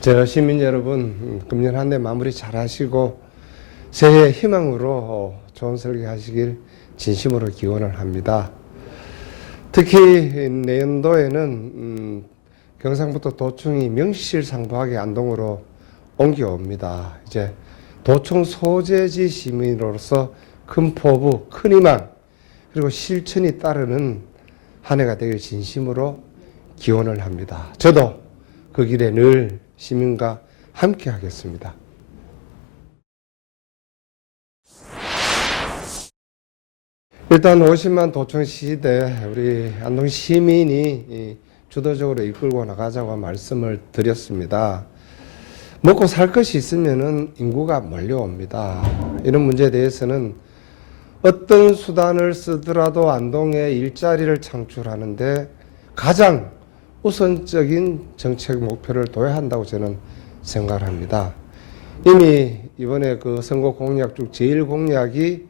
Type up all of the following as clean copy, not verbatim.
저 시민 여러분, 금년 한 해 마무리 잘 하시고 새해 희망으로 좋은 설계 하시길 진심으로 기원을 합니다. 특히 내년도에는 경상북도 도청이 명실상부하게 안동으로 옮겨옵니다. 이제 도청 소재지 시민으로서 큰 포부, 큰 희망, 그리고 실천이 따르는 한 해가 되길 진심으로 기원을 합니다. 저도 그 길에 늘 시민과 함께 하겠습니다. 일단 50만 도청 시대 우리 안동 시민이 주도적으로 이끌고 나가자고 말씀을 드렸습니다. 먹고 살 것이 있으면은 인구가 몰려옵니다. 이런 문제에 대해서는 어떤 수단을 쓰더라도 안동에 일자리를 창출하는데 가장 우선적인 정책 목표를 둬야 한다고 저는 생각을 합니다. 이미 이번에 그 선거 공약 중 제일 공약이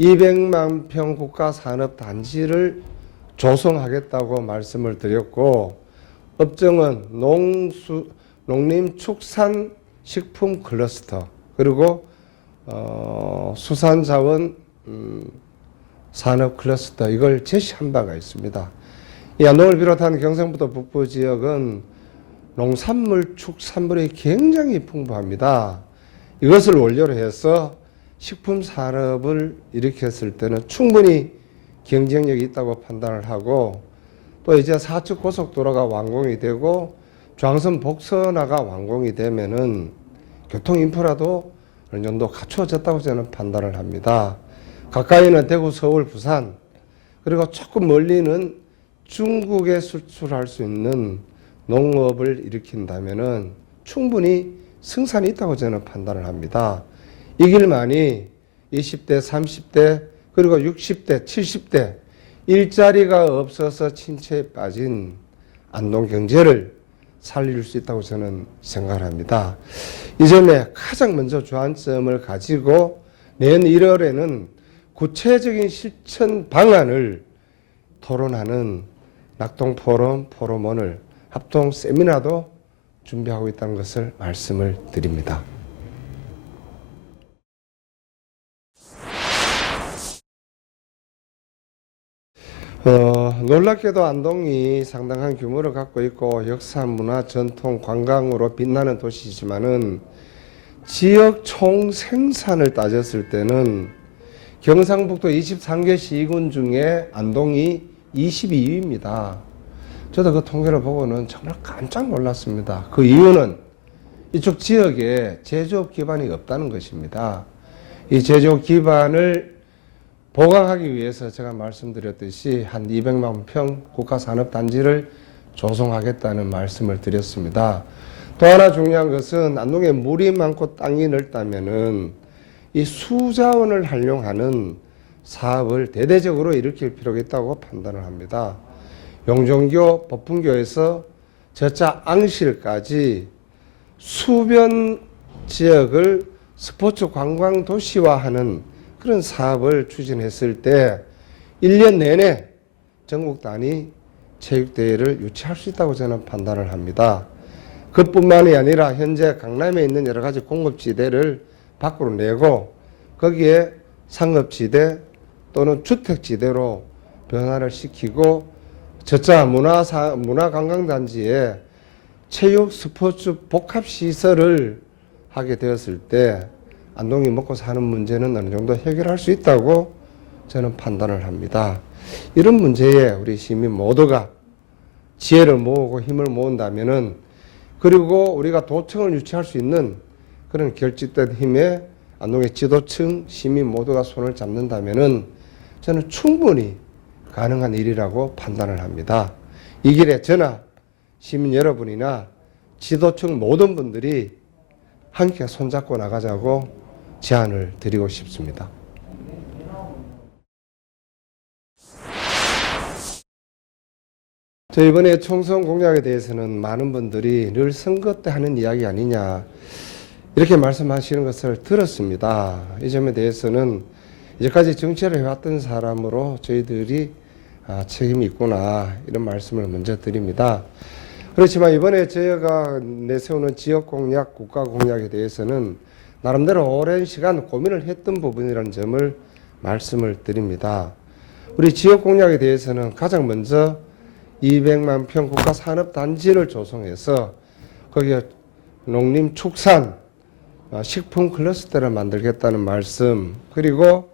200만 평 국가산업단지를 조성하겠다고 말씀을 드렸고, 업종은 농림축산식품 클러스터, 그리고 수산자원 산업 클러스터, 이걸 제시한 바가 있습니다. 이 안동을 비롯한 경상북도 북부 지역은 농산물, 축산물이 굉장히 풍부합니다. 이것을 원료로 해서 식품 산업을 일으켰을 때는 충분히 경쟁력이 있다고 판단을 하고, 또 이제 사측 고속도로가 완공이 되고 중앙선 복선화가 완공이 되면은 교통 인프라도 어느 정도 갖추어졌다고 저는 판단을 합니다. 가까이는 대구, 서울, 부산, 그리고 조금 멀리는 중국에 수출할 수 있는 농업을 일으킨다면은 충분히 승산이 있다고 저는 판단을 합니다. 이 길만이 20대, 30대, 그리고 60대, 70대 일자리가 없어서 침체에 빠진 안동 경제를 살릴 수 있다고 저는 생각을 합니다. 이 점에 가장 먼저 주안점을 가지고 내년 1월에는 구체적인 실천 방안을 토론하는 낙동포럼, 포럼1을 합동 세미나도 준비하고 있다는 것을 말씀을 드립니다. 놀랍게도 안동이 상당한 규모를 갖고 있고 역사, 문화, 전통, 관광으로 빛나는 도시지만은 지역 총 생산을 따졌을 때는 경상북도 23개 시군 중에 안동이 22위입니다. 저도 그 통계를 보고는 정말 깜짝 놀랐습니다. 그 이유는 이쪽 지역에 제조업 기반이 없다는 것입니다. 이 제조업 기반을 보강하기 위해서 제가 말씀드렸듯이 한 200만 평 국가산업단지를 조성하겠다는 말씀을 드렸습니다. 또 하나 중요한 것은 안동에 물이 많고 땅이 넓다면은 이 수자원을 활용하는 사업을 대대적으로 일으킬 필요가 있다고 판단을 합니다. 용종교, 법흥교에서 저자 앙실까지 수변 지역을 스포츠 관광 도시화하는 그런 사업을 추진했을 때 1년 내내 전국 단위 체육대회를 유치할 수 있다고 저는 판단을 합니다. 그뿐만이 아니라 현재 강남에 있는 여러 가지 공급지대를 밖으로 내고 거기에 상업지대 또는 주택지대로 변화를 시키고 저자 문화관광단지에 체육, 스포츠, 복합시설을 하게 되었을 때 안동이 먹고 사는 문제는 어느 정도 해결할 수 있다고 저는 판단을 합니다. 이런 문제에 우리 시민 모두가 지혜를 모으고 힘을 모은다면은, 그리고 우리가 도청을 유치할 수 있는 그런 결집된 힘에 안동의 지도층, 시민 모두가 손을 잡는다면은 저는 충분히 가능한 일이라고 판단을 합니다. 이 길에 저나 시민 여러분이나 지도층 모든 분들이 함께 손잡고 나가자고 제안을 드리고 싶습니다. 저 이번에 총선 공약에 대해서는 많은 분들이 늘 선거 때 하는 이야기 아니냐 이렇게 말씀하시는 것을 들었습니다. 이 점에 대해서는 이제까지 정치를 해왔던 사람으로 저희들이 책임이 있구나 이런 말씀을 먼저 드립니다. 그렇지만 이번에 저희가 내세우는 지역 공약, 국가 공약에 대해서는 나름대로 오랜 시간 고민을 했던 부분이라는 점을 말씀을 드립니다. 우리 지역 공약에 대해서는 가장 먼저 200만 평 국가 산업단지를 조성해서 거기에 농림, 축산, 식품 클러스터를 만들겠다는 말씀, 그리고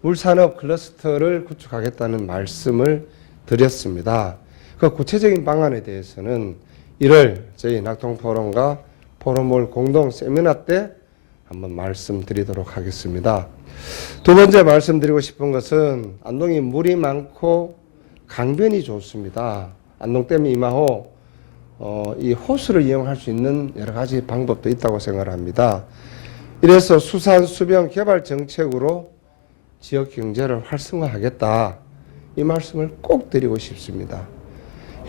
물산업 클러스터를 구축하겠다는 말씀을 드렸습니다. 그 구체적인 방안에 대해서는 1월 저희 낙동포럼과 포럼몰 공동 세미나 때 한번 말씀드리도록 하겠습니다. 두 번째 말씀드리고 싶은 것은 안동이 물이 많고 강변이 좋습니다. 안동댐 이마호 이 호수를 이용할 수 있는 여러 가지 방법도 있다고 생각을 합니다. 이래서 수산 수변 개발 정책으로 지역 경제를 활성화하겠다, 이 말씀을 꼭 드리고 싶습니다.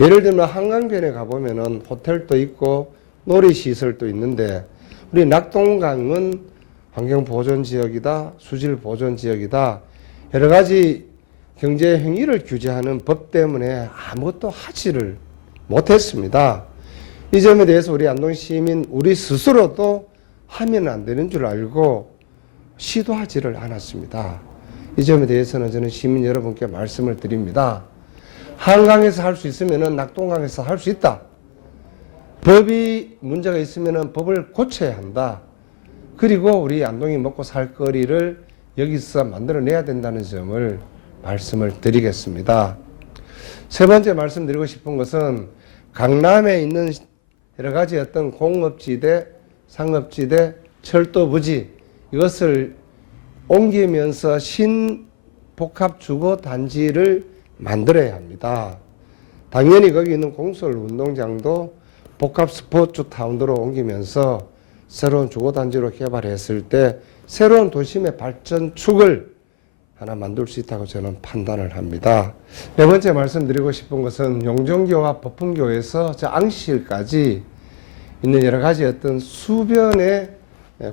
예를 들면 한강변에 가보면은 호텔도 있고 놀이시설도 있는데 우리 낙동강은 환경보존지역이다, 수질보존지역이다, 여러 가지 경제 행위를 규제하는 법 때문에 아무것도 하지를 못했습니다. 이 점에 대해서 우리 안동시민 우리 스스로도 하면 안 되는 줄 알고 시도하지를 않았습니다. 이 점에 대해서는 저는 시민 여러분께 말씀을 드립니다. 한강에서 할 수 있으면 낙동강에서 할 수 있다. 법이 문제가 있으면 법을 고쳐야 한다. 그리고 우리 안동이 먹고 살 거리를 여기서 만들어내야 된다는 점을 말씀을 드리겠습니다. 세 번째 말씀드리고 싶은 것은 강남에 있는 여러 가지 어떤 공업지대, 상업지대, 철도부지, 이것을 옮기면서 신복합주거단지를 만들어야 합니다. 당연히 거기 있는 공설 운동장도 복합 스포츠 타운으로 옮기면서 새로운 주거단지로 개발했을 때 새로운 도심의 발전축을 하나 만들 수 있다고 저는 판단을 합니다. 네 번째 말씀드리고 싶은 것은 용정교와 법흥교에서 저 앙실까지 있는 여러 가지 어떤 수변의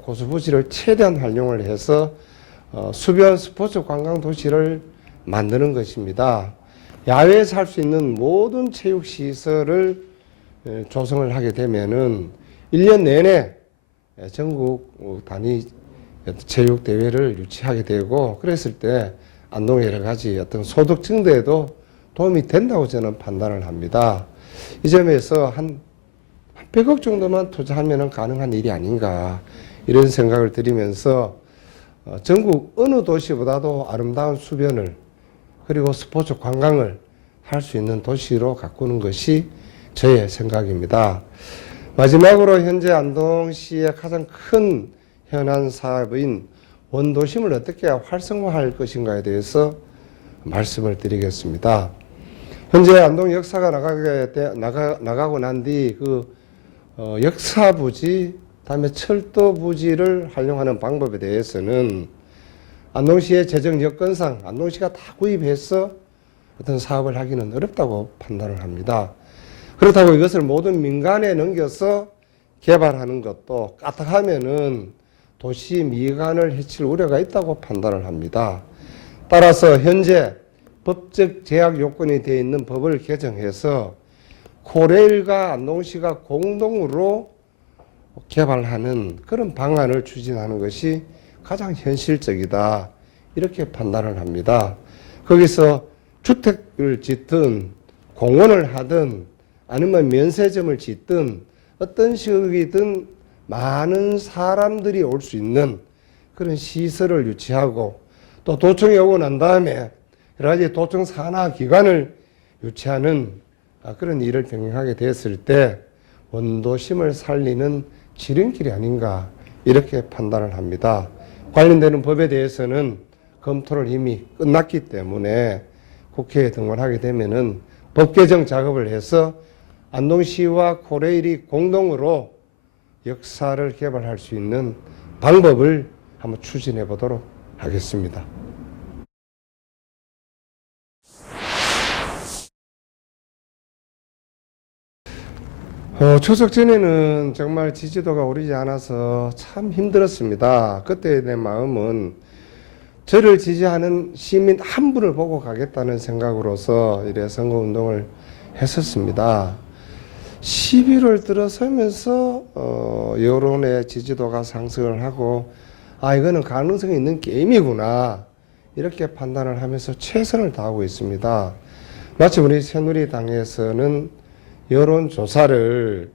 고수부지를 최대한 활용을 해서 수변 스포츠 관광 도시를 만드는 것입니다. 야외에서 할 수 있는 모든 체육시설을 조성을 하게 되면은 1년 내내 전국 단위 체육대회를 유치하게 되고, 그랬을 때 안동의 여러 가지 어떤 소득 증대에도 도움이 된다고 저는 판단을 합니다. 이 점에서 한 100억 정도만 투자하면 가능한 일이 아닌가, 이런 생각을 드리면서 전국 어느 도시보다도 아름다운 수변을 그리고 스포츠 관광을 할 수 있는 도시로 가꾸는 것이 저의 생각입니다. 마지막으로 현재 안동시의 가장 큰 현안 사업인 원도심을 어떻게 활성화할 것인가에 대해서 말씀을 드리겠습니다. 현재 안동 역사가 나가고 난 뒤 그 역사부지, 다음에 철도부지를 활용하는 방법에 대해서는 안동시의 재정 여건상 안동시가 다 구입해서 어떤 사업을 하기는 어렵다고 판단을 합니다. 그렇다고 이것을 모든 민간에 넘겨서 개발하는 것도 까딱하면은 도시 미관을 해칠 우려가 있다고 판단을 합니다. 따라서 현재 법적 제약 요건이 되어 있는 법을 개정해서 코레일과 안동시가 공동으로 개발하는 그런 방안을 추진하는 것이 가장 현실적이다, 이렇게 판단을 합니다. 거기서 주택을 짓든 공원을 하든 아니면 면세점을 짓든 어떤 식이든 많은 사람들이 올 수 있는 그런 시설을 유치하고, 또 도청이 오고 난 다음에 여러 가지 도청 산하 기관을 유치하는 그런 일을 병행하게 됐을 때 원도심을 살리는 지름길이 아닌가, 이렇게 판단을 합니다. 관련되는 법에 대해서는 검토를 이미 끝났기 때문에 국회에 등원하게 되면은 법 개정 작업을 해서 안동시와 코레일이 공동으로 역사를 개발할 수 있는 방법을 한번 추진해 보도록 하겠습니다. 추석 전에는 정말 지지도가 오르지 않아서 참 힘들었습니다. 그때 내 마음은 저를 지지하는 시민 한 분을 보고 가겠다는 생각으로서 이래 선거운동을 했었습니다. 11월 들어서면서 여론의 지지도가 상승을 하고 이거는 가능성이 있는 게임이구나 이렇게 판단을 하면서 최선을 다하고 있습니다. 마침 우리 새누리당에서는 여론조사를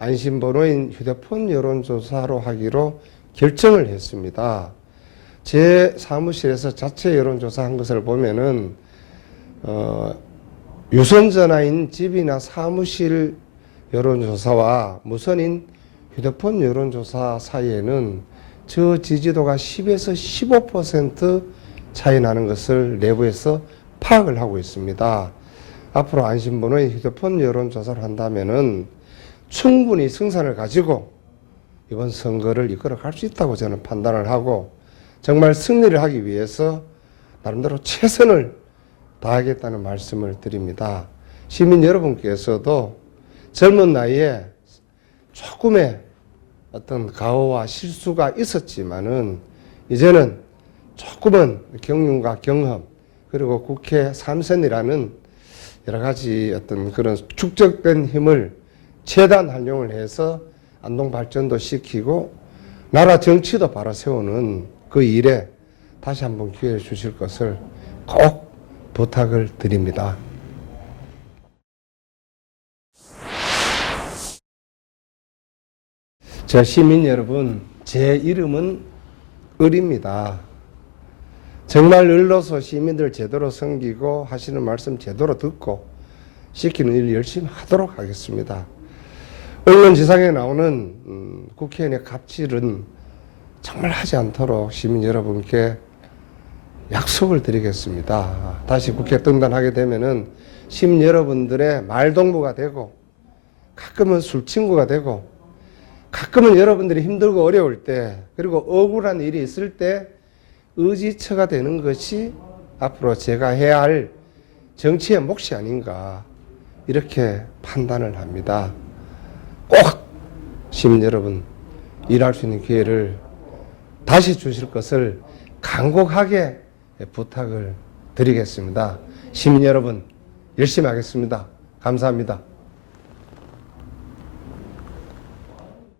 안심번호인 휴대폰 여론조사로 하기로 결정을 했습니다. 제 사무실에서 자체 여론조사한 것을 보면은 유선전화인 집이나 사무실 여론조사와 무선인 휴대폰 여론조사 사이에는 저 지지도가 10에서 15% 차이 나는 것을 내부에서 파악을 하고 있습니다. 앞으로 안심번호인 휴대폰 여론조사를 한다면은 충분히 승산을 가지고 이번 선거를 이끌어 갈 수 있다고 저는 판단을 하고 정말 승리를 하기 위해서 나름대로 최선을 다하겠다는 말씀을 드립니다. 시민 여러분께서도 젊은 나이에 조금의 어떤 가오와 실수가 있었지만은 이제는 조금은 경륜과 경험 그리고 국회 3선이라는 여러 가지 어떤 그런 축적된 힘을 최대한 활용을 해서 안동 발전도 시키고 나라 정치도 바로 세우는 그 일에 다시 한번 기회를 주실 것을 꼭 부탁을 드립니다. 저 시민 여러분, 제 이름은 을입니다. 정말 을로서 시민들 제대로 섬기고 하시는 말씀 제대로 듣고 시키는 일 열심히 하도록 하겠습니다. 언론지상에 나오는 국회의원의 갑질은 정말 하지 않도록 시민 여러분께 약속을 드리겠습니다. 다시 국회 등단하게 되면은 시민 여러분들의 말동무가 되고 가끔은 술친구가 되고 가끔은 여러분들이 힘들고 어려울 때 그리고 억울한 일이 있을 때 의지처가 되는 것이 앞으로 제가 해야 할 정치의 몫이 아닌가 이렇게 판단을 합니다. 꼭 시민 여러분 일할 수 있는 기회를 다시 주실 것을 간곡하게 부탁을 드리겠습니다. 시민 여러분 열심히 하겠습니다. 감사합니다.